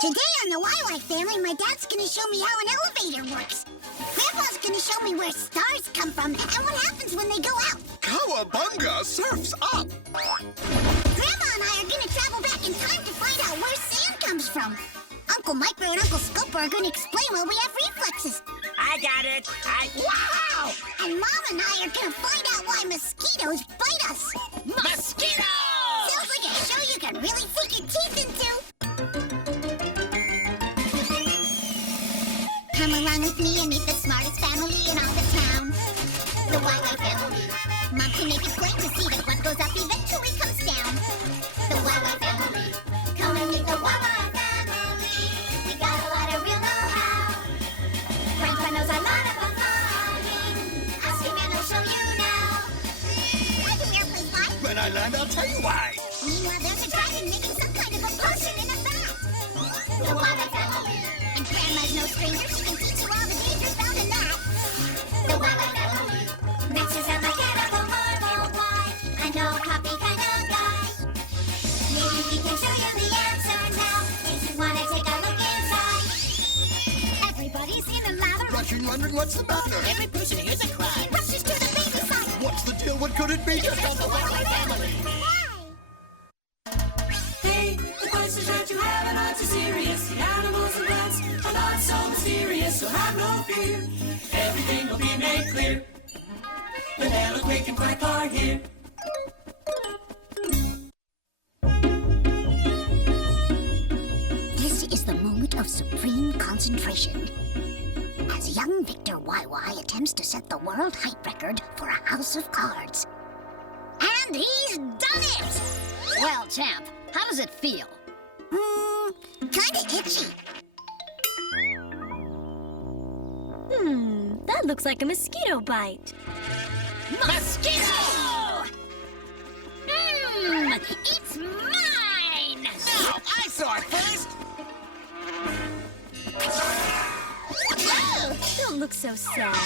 Today on the YY family, my dad's gonna show me how an elevator works. Grandpa's gonna show me where stars come from and what happens when they go out. Cowabunga surfs up! Grandma and I are gonna travel back in time to find out where sand comes from. Uncle Micro and Uncle Scoper are gonna explain why we have reflexes. I got it. Wow! And Mom and I are gonna find out why mosquitoes bite us. Mosquitoes! Sounds like a show you can really sink your teeth into. Come along with me and meet the smartest family in all the town. The YY family. Mom can make it plain to see that what goes up eventually comes down. The YY family. Come and meet the YY family. We got a lot of real know-how. Grandpa knows a lot of farming. Ask him and he'll show you now. I can hear please why. When I land, I'll tell you why. Meanwhile, there's a dragon making some kind of a potion in a vat. The YY family. And Grandma's no stranger. She can teach you all the dangers found in that. The YY family. Next is a mechanical marvel. Why? I know copy kind of guy. Maybe we can show you the answer now. If you want to take a look inside. Everybody's in a lather. Rushing, wondering what's the matter. Every person hears a cry. He rushes to the baby side. What's the deal? What could it be? Just From the YY family. Hey, the questions that you have are not too serious. The animals and plants are not so mysterious, so have no fear. Everything will be made clear. Vanilla, Quick, and Quack are here. This is the moment of supreme concentration. As young Victor YY attempts to set the world height record for a house of cards. And he's done it! Well, champ, how does it feel? Kinda itchy. That looks like a mosquito bite. Mosquito! It's mine! No, I saw it first. Don't look so sad.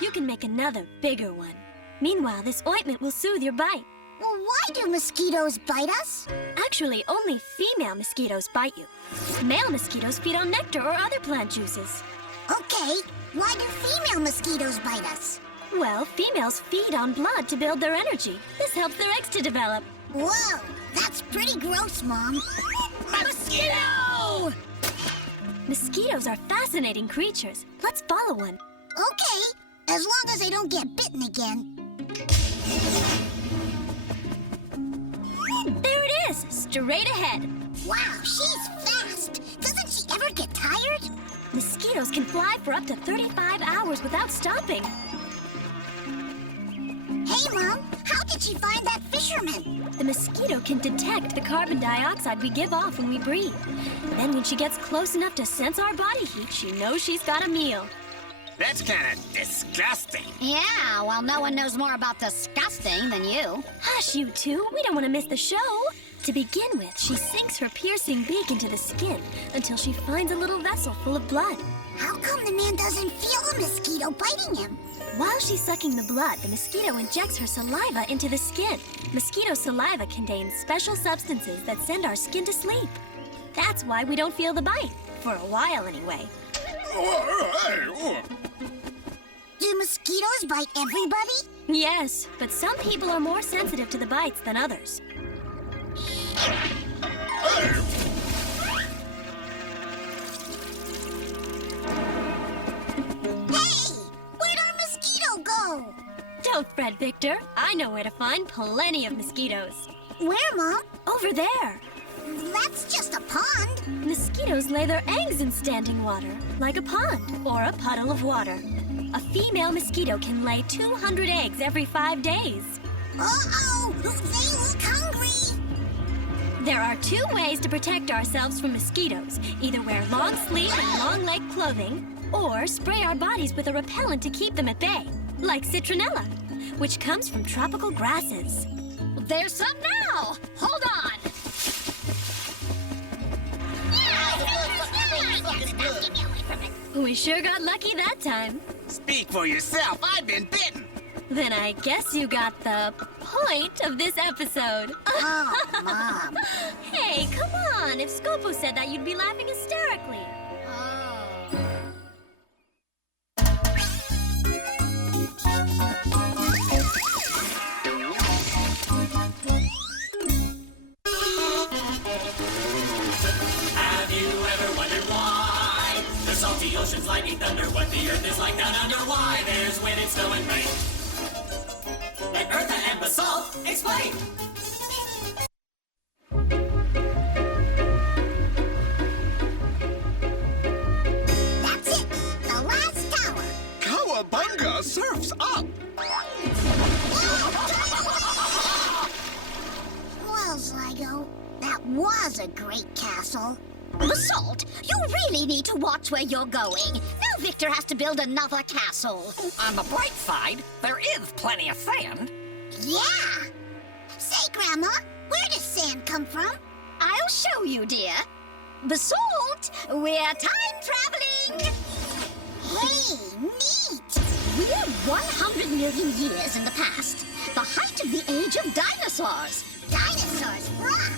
You can make another, bigger one. Meanwhile, this ointment will soothe your bite. Well, why do mosquitoes bite us? Actually, only female mosquitoes bite you. Male mosquitoes feed on nectar or other plant juices. Okay, why do female mosquitoes bite us? Well, females feed on blood to build their energy. This helps their eggs to develop. Whoa, that's pretty gross, Mom. Mosquito! Mosquitoes are fascinating creatures. Let's follow one. Okay, as long as I don't get bitten again. There it is, straight ahead. Wow, she's fast. Doesn't she ever get tired? Mosquitoes can fly for up to 35 hours without stopping. Hey, Mom, how did she find that fisherman? The mosquito can detect the carbon dioxide we give off when we breathe. Then when she gets close enough to sense our body heat, she knows she's got a meal. That's kind of disgusting. Yeah, well, no one knows more about disgusting than you. Hush, you two. We don't want to miss the show. To begin with, she sinks her piercing beak into the skin until she finds a little vessel full of blood. How come the man doesn't feel the mosquito biting him? While she's sucking the blood, the mosquito injects her saliva into the skin. Mosquito saliva contains special substances that send our skin to sleep. That's why we don't feel the bite. For a while, anyway. Do mosquitoes bite everybody? Yes, but some people are more sensitive to the bites than others. Hey, where'd our mosquito go? Don't fret, Victor. I know where to find plenty of mosquitoes. Where, Mom? Over there. That's just a pond. Mosquitoes lay their eggs in standing water, like a pond or a puddle of water. A female mosquito can lay 200 eggs every 5 days. Uh-oh, they look hungry. There are 2 ways to protect ourselves from mosquitoes. Either wear long sleeve and long leg clothing, or spray our bodies with a repellent to keep them at bay, like citronella, which comes from tropical grasses. There's some now! Hold on! We sure got lucky that time. Speak for yourself. I've been bitten. Then I guess you got the point of this episode. Oh, Mom. Hey, come on. If Scopo said that, you'd be laughing hysterically. Have you ever wondered why the salty oceans, lightning, thunder, what the earth is like down under? Why there's wind and snow and rain? Let Eartha and Basalt explain. That's it, the last tower. Cowabunga, surf's up! Well, Zygo, that was a great castle. Basalt, you really need to watch where you're going. Now Victor has to build another castle. On the bright side, there is plenty of sand. Yeah. Say, Grandma, where does sand come from? I'll show you, dear. Basalt, we're time traveling. Hey, neat. We're 100 million years in the past, the height of the age of dinosaurs. Dinosaurs rock.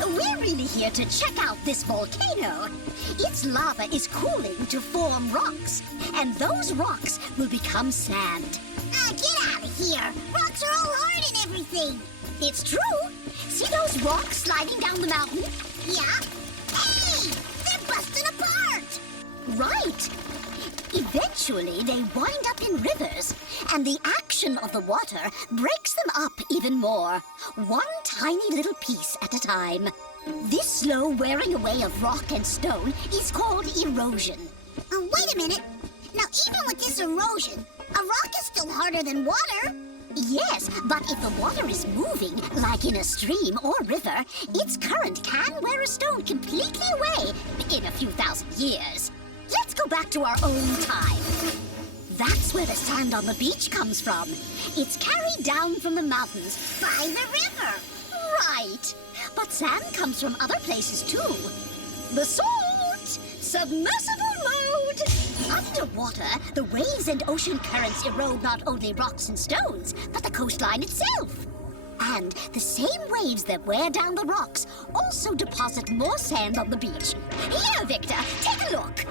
We're really here to check out this volcano. Its lava is cooling to form rocks, and those rocks will become sand. Get out of here. Rocks are all hard and everything. It's true. See those rocks sliding down the mountain? Yeah. Hey, they're busting apart. Right. Eventually, they wind up in rivers, and the action of the water breaks them up even more, one tiny little piece at a time. This slow wearing away of rock and stone is called erosion. Wait a minute. Now, even with this erosion, a rock is still harder than water. Yes, but if the water is moving, like in a stream or river, its current can wear a stone completely away in a few thousand years. Let's go back to our own time. That's where the sand on the beach comes from. It's carried down from the mountains By the river. Right. But sand comes from other places, too. Basalt! Submersible mode! Underwater, the waves and ocean currents erode not only rocks and stones, but the coastline itself. And the same waves that wear down the rocks also deposit more sand on the beach. Here, Victor, take a look.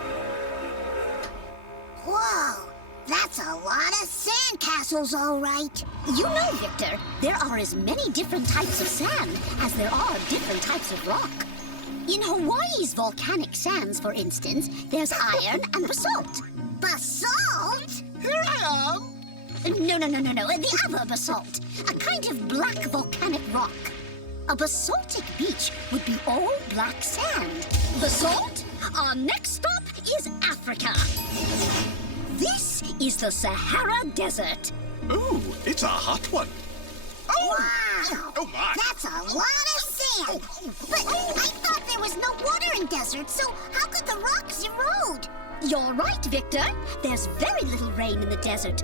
Whoa, that's a lot of sandcastles, all right. You know, Victor, there are as many different types of sand as there are different types of rock. In Hawaii's volcanic sands, for instance, there's iron and basalt. Basalt? Here I am! No, the other basalt. A kind of black volcanic rock. A basaltic beach would be all black sand. Basalt? Our next stop is Africa. This is the Sahara Desert. Ooh, it's a hot one. Oh! Wow. Oh, my! That's a lot of sand. But I thought there was no water in deserts, so how could the rocks erode? You're right, Victor. There's very little rain in the desert.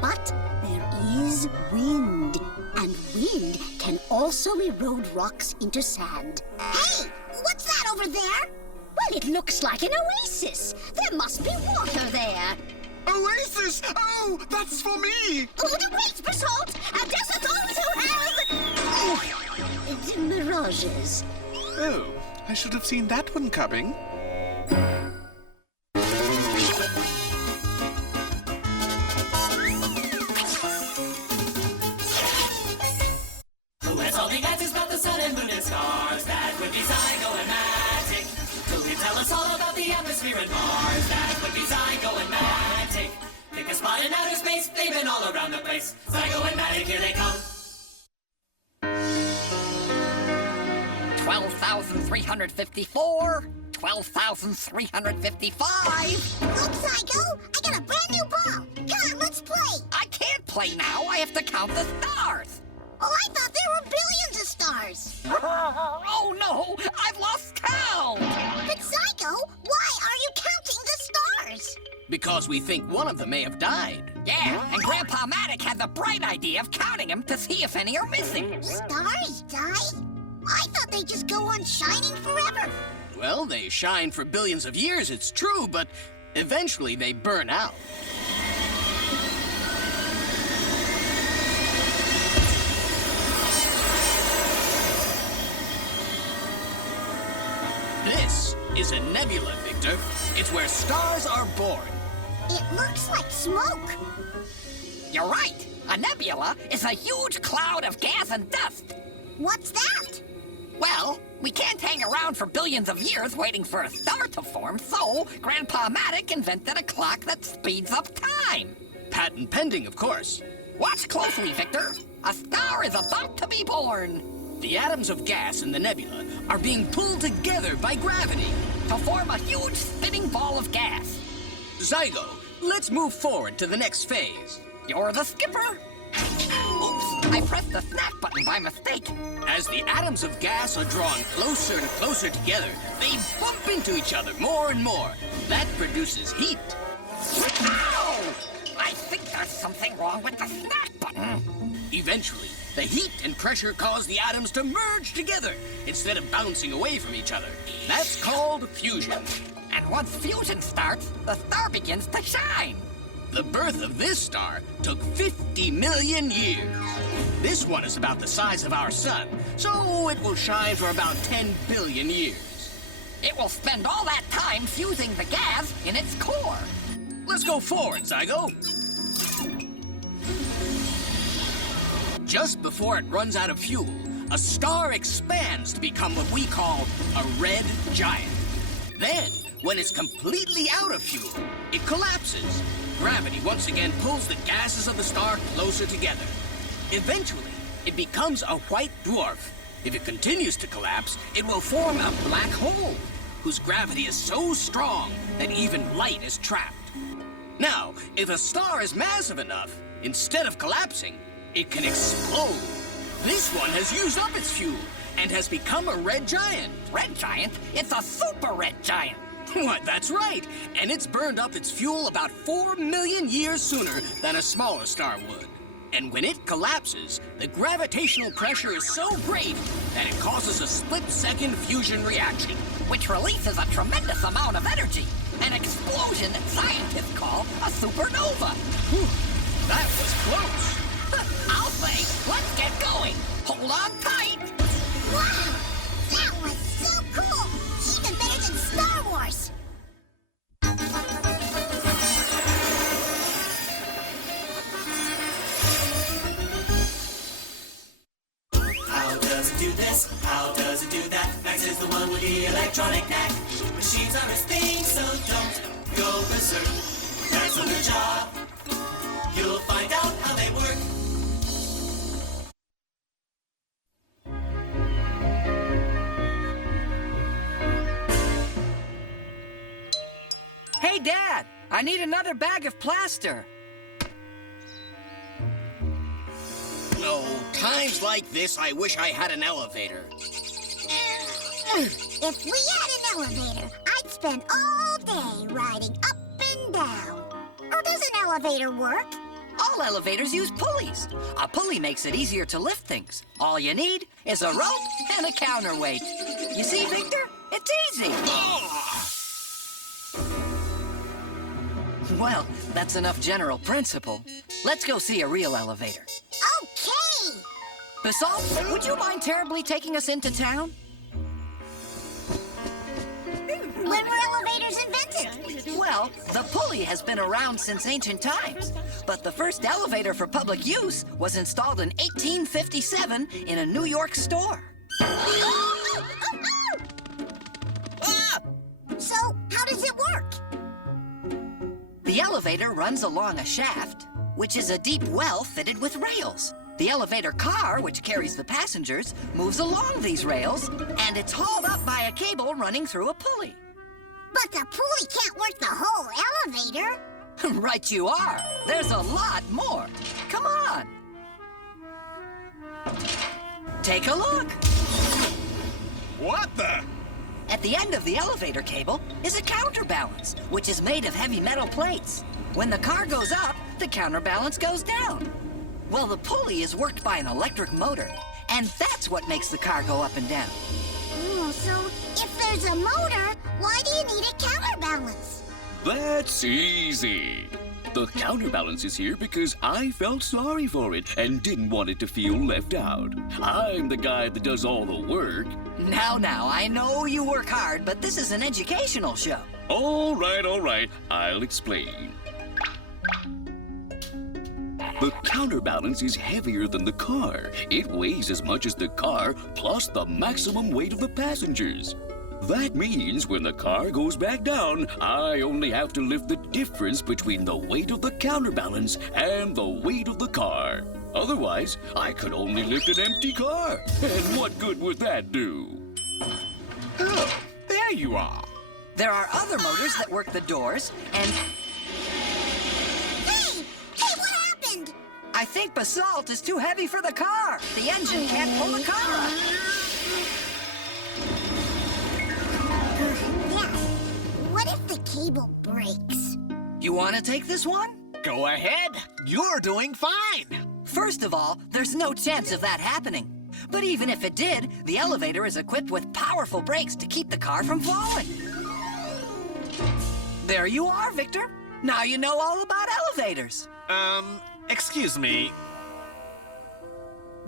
But there is wind. And wind can also erode rocks into sand. Hey, what's that over there? Well, it looks like an oasis. There must be water there. Oasis! Oh, that's for me! Oh, wait, Basalt! A desert also has... mirages. Oh, I should have seen that one coming. Who has all the answers about the sun and moon and stars? That would be Zygo and Magic. Who can tell us all about the atmosphere and Mars? That would be Zygo and Magic. Pick a spot in outer space, they've been all around the place. Zygo and Magic, here they come. 12,354, 12,355. Look, Zygo, I got a brand new ball. Come on, let's play. I can't play now. I have to count the stars. Oh, I thought there were billions of stars. Oh, no. I've lost count. But Zygo, why are you counting the stars? Because we think one of them may have died. Yeah, and Grandpa Matic had the bright idea of counting them to see if any are missing. Stars die? I thought they just go on shining forever. Well, they shine for billions of years, it's true, but eventually they burn out. This is a nebula, Victor. It's where stars are born. It looks like smoke. You're right. A nebula is a huge cloud of gas and dust. What's that? Well, we can't hang around for billions of years waiting for a star to form, so Grandpa Matic invented a clock that speeds up time. Patent pending, of course. Watch closely, Victor. A star is about to be born. The atoms of gas in the nebula are being pulled together by gravity. To form a huge spinning ball of gas. Zygo, let's move forward to the next phase. You're the skipper. Oops, I pressed the snap button by mistake. As the atoms of gas are drawn closer and closer together, they bump into each other more and more. That produces heat. Ow! I think there's something wrong with the snap button. Eventually, the heat and pressure cause the atoms to merge together instead of bouncing away from each other. That's called fusion. And once fusion starts, the star begins to shine. The birth of this star took 50 million years. This one is about the size of our sun, so it will shine for about 10 billion years. It will spend all that time fusing the gas in its core. Let's go forward, Zygo. Just before it runs out of fuel, a star expands to become what we call a red giant. Then, when it's completely out of fuel, it collapses. Gravity once again pulls the gases of the star closer together. Eventually, it becomes a white dwarf. If it continues to collapse, it will form a black hole, whose gravity is so strong that even light is trapped. Now, if a star is massive enough, instead of collapsing, it can explode. This one has used up its fuel and has become a red giant. Red giant? It's a super red giant. What, that's right. And it's burned up its fuel about 4 million years sooner than a smaller star would. And when it collapses, the gravitational pressure is so great that it causes a split-second fusion reaction. Which releases a tremendous amount of energy. An explosion that scientists call a supernova. Whew, that was close. I'll say, let's get going. Hold on tight. Wow! That was so cool! Even better than Star Wars! How does it do this? How does it do that? Max is the one with the electronic knack. Machines are his thing, so don't go berserk. That's on the job. You'll find out how they work. Hey, Dad, I need another bag of plaster. No, times like this, I wish I had an elevator. If we had an elevator, I'd spend all day riding up and down. How does an elevator work? All elevators use pulleys. A pulley makes it easier to lift things. All you need is a rope and a counterweight. You see, Victor? It's easy. Well, that's enough general principle. Let's go see a real elevator. Okay! Basalt, would you mind terribly taking us into town? When were elevators invented? Well, the pulley has been around since ancient times. But the first elevator for public use was installed in 1857 in a New York store. So, how does it work? The elevator runs along a shaft, which is a deep well fitted with rails. The elevator car, which carries the passengers, moves along these rails, and it's hauled up by a cable running through a pulley. But the pulley can't work the whole elevator. Right you are. There's a lot more. Come on. Take a look. What the? At the end of the elevator cable is a counterbalance, which is made of heavy metal plates. When the car goes up, the counterbalance goes down. Well, the pulley is worked by an electric motor, and that's what makes the car go up and down. Oh, so if there's a motor, why do you need a counterbalance? That's easy. The The counterbalance is here because I felt sorry for it and didn't want it to feel left out. I'm the guy that does all the work. Now, I know you work hard, but this is an educational show. All right. I'll explain. The counterbalance is heavier than the car. It weighs as much as the car plus the maximum weight of the passengers. That means when the car goes back down, I only have to lift the difference between the weight of the counterbalance and the weight of the car. Otherwise, I could only lift an empty car. And what good would that do? Oh, there you are. There are other motors that work the doors, and Hey, what happened? I think basalt is too heavy for the car. The engine can't pull the car up. Yeah. What if the cable breaks? You want to take this one? Go ahead. You're doing fine. First of all, there's no chance of that happening. But even if it did, the elevator is equipped with powerful brakes to keep the car from falling. There you are, Victor. Now you know all about elevators. Excuse me.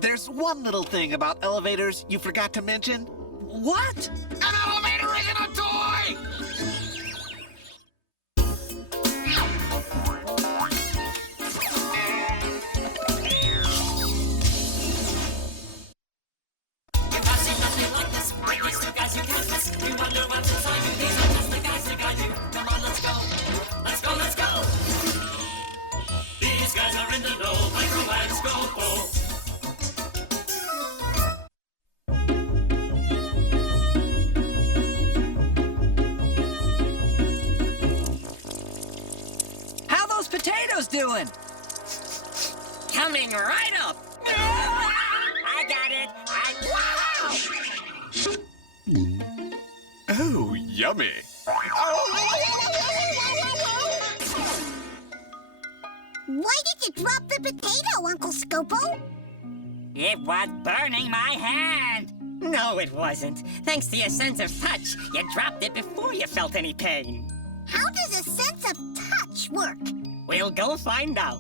There's one little thing about elevators you forgot to mention. What? An elevator isn't a toy! You're passing nothing like this. These two guys you can't miss. You wonder what's inside you. These are just the guys that guide you. Come on, let's go. Let's go. These guys are in the know. Micro and Scopo. How those potatoes doing? Coming right up. I got it. Wow! Oh, yummy. Why did you drop the potato, Uncle Scopo? It was burning my hand. No, it wasn't. Thanks to your sense of touch, you dropped it before you felt any pain. How does a sense of touch work? We'll go find out.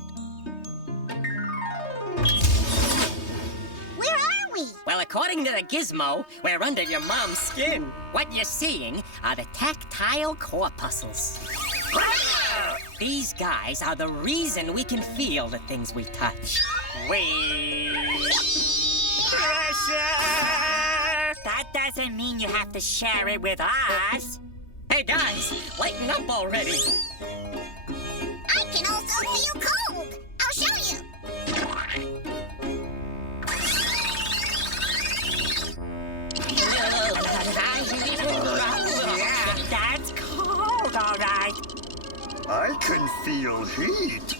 Where are we? Well, according to the gizmo, we're under your mom's skin. What you're seeing are the tactile corpuscles. These guys are the reason we can feel the things we touch. Pressure! That doesn't mean you have to share it with us. Hey guys, lighten up already. I can also feel cold. I'll show you. That's cold, all right. I can feel heat.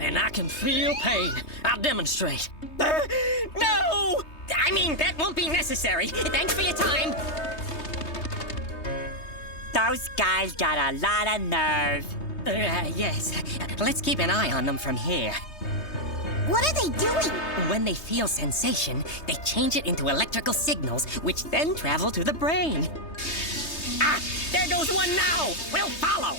And I can feel pain. I'll demonstrate. No! I mean, that won't be necessary. Thanks for your time. Those guys got a lot of nerve. Yes. Let's keep an eye on them from here. What are they doing? When they feel sensation, they change it into electrical signals, which then travel to the brain. Ah, there goes one now. We'll follow.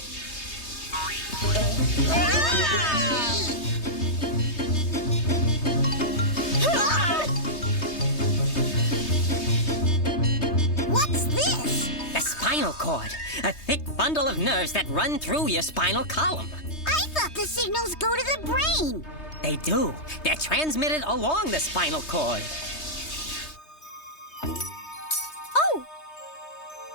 What's this? The spinal cord, a thick bundle of nerves that run through your spinal column. I thought the signals go to the brain. They do. They're transmitted along the spinal cord. Oh,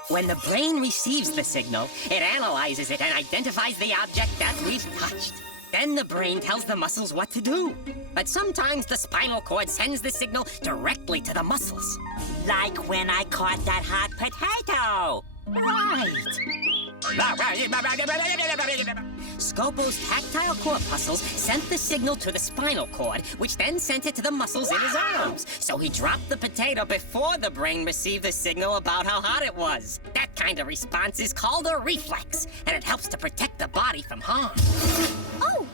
When the brain receives the signal, it analyzes it and identifies the object that we've touched. Then the brain tells the muscles what to do. But sometimes the spinal cord sends the signal directly to the muscles. Like when I caught that hot potato. Right. Scopo's tactile corpuscles sent the signal to the spinal cord, which then sent it to the muscles in his arms. So he dropped the potato before the brain received the signal about how hot it was. That kind of response is called a reflex, and it helps to protect the body from harm. oh.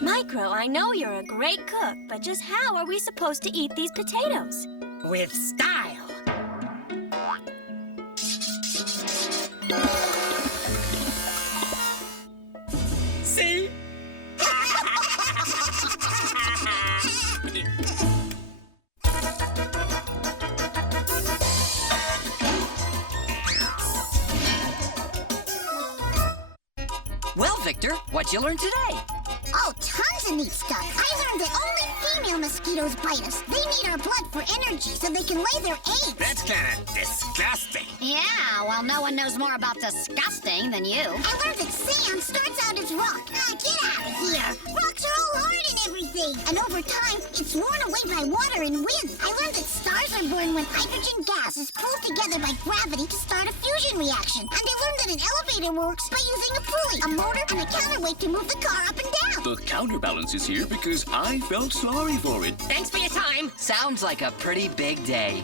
Micro, I know you're a great cook, but just how are we supposed to eat these potatoes? with style. See? Well, Victor, what'd you learn today? Oh, tons of neat stuff. I learned that only female mosquitoes bite us. They need our blood for energy so they can lay their eggs. That's kind of disgusting. Yeah, well, no one knows more about disgusting than you. I learned that sand starts out as rock. Get out of here. Rocks are all hard and everything. And over time, it's worn away by water and wind. I learned that stars are born when hydrogen gas is pulled together by gravity to start a fusion reaction. And I learned that an elevator works by using a pulley, a motor, and a counterweight to move the car up and down. The counterbalance is here because I felt sorry for it. Thanks for your time. Sounds like a pretty big day.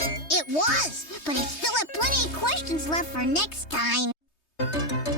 It was, but I still have plenty of questions left for next time.